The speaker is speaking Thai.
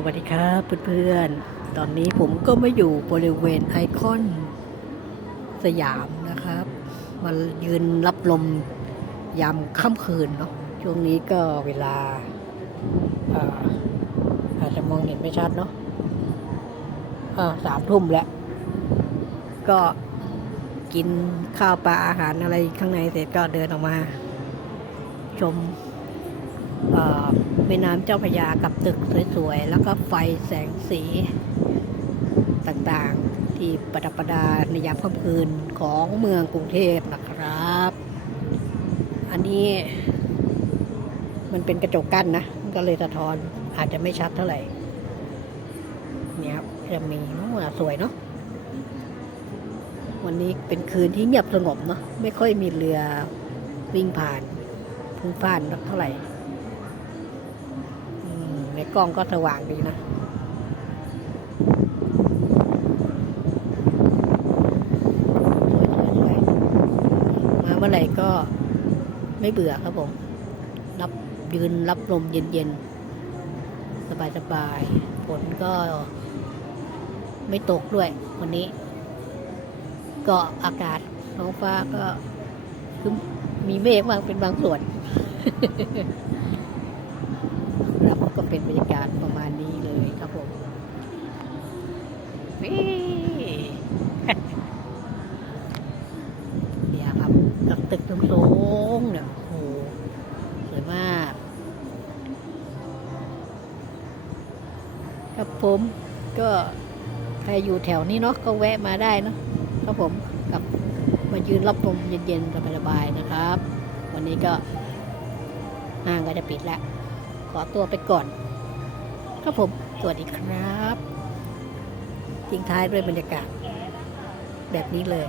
สวัสดีครับเพื่อนๆ ตอนนี้ผมก็มาอยู่บริเวณไอคอนสยามนะครับ มายืนรับลมยามค่ำคืนเนาะ ช่วงนี้ก็เวลาอาอาจจะมองเห็นไม่ชัดเนาะสามทุ่มแล้ว ก็กินข้าวปลาอาหารอะไรข้างในเสร็จก็เดินออกมา ชมอ่อ แม่น้ำเจ้าพยากับตึกสวยๆ แล้วก็ไฟแสงสีต่างๆ ที่ประดับประดาในยามค่ำคืนของเมืองกรุงเทพนะครับ อันนี้มันเป็นกระจกกั้นนะ ก็เลยสะท้อนอาจจะไม่ชัดเท่าไหร่ เนี่ยครับจะมีน้องสวยเนาะวันนี้เป็นคืนที่เงียบสงบเนาะไม่ค่อยมีเรือวิ่งผ่านพุ่งผ่านเท่าไหร่ ในกล้องก็สว่างดีนะมาเมื่อไหร่ก็ไม่เบื่อครับผม รับยืนรับลมเย็นๆ สบายๆ ฝนก็ไม่ตกด้วยวันนี้ ก็อากาศท้องฟ้าก็คือมีเมฆบ้างเป็นบางส่วน แล้วก็เป็นบรรยากาศประมาณนี้เลยครับผมนี่ เนี่ยครับกับตึกสูงๆเนี่ยโอ้โหสวยมากครับผมก็ใครอยู่แถวนี้เนาะก็แวะมาได้เนาะครับผมกับมายืนรับลมเย็นๆสบายๆนะครับ วันนี้ก็ห้างก็จะปิดแล้ว ขอตัวไปก่อน ครับผม สวัสดีครับ ทิ้งท้ายด้วยบรรยากาศแบบนี้เลย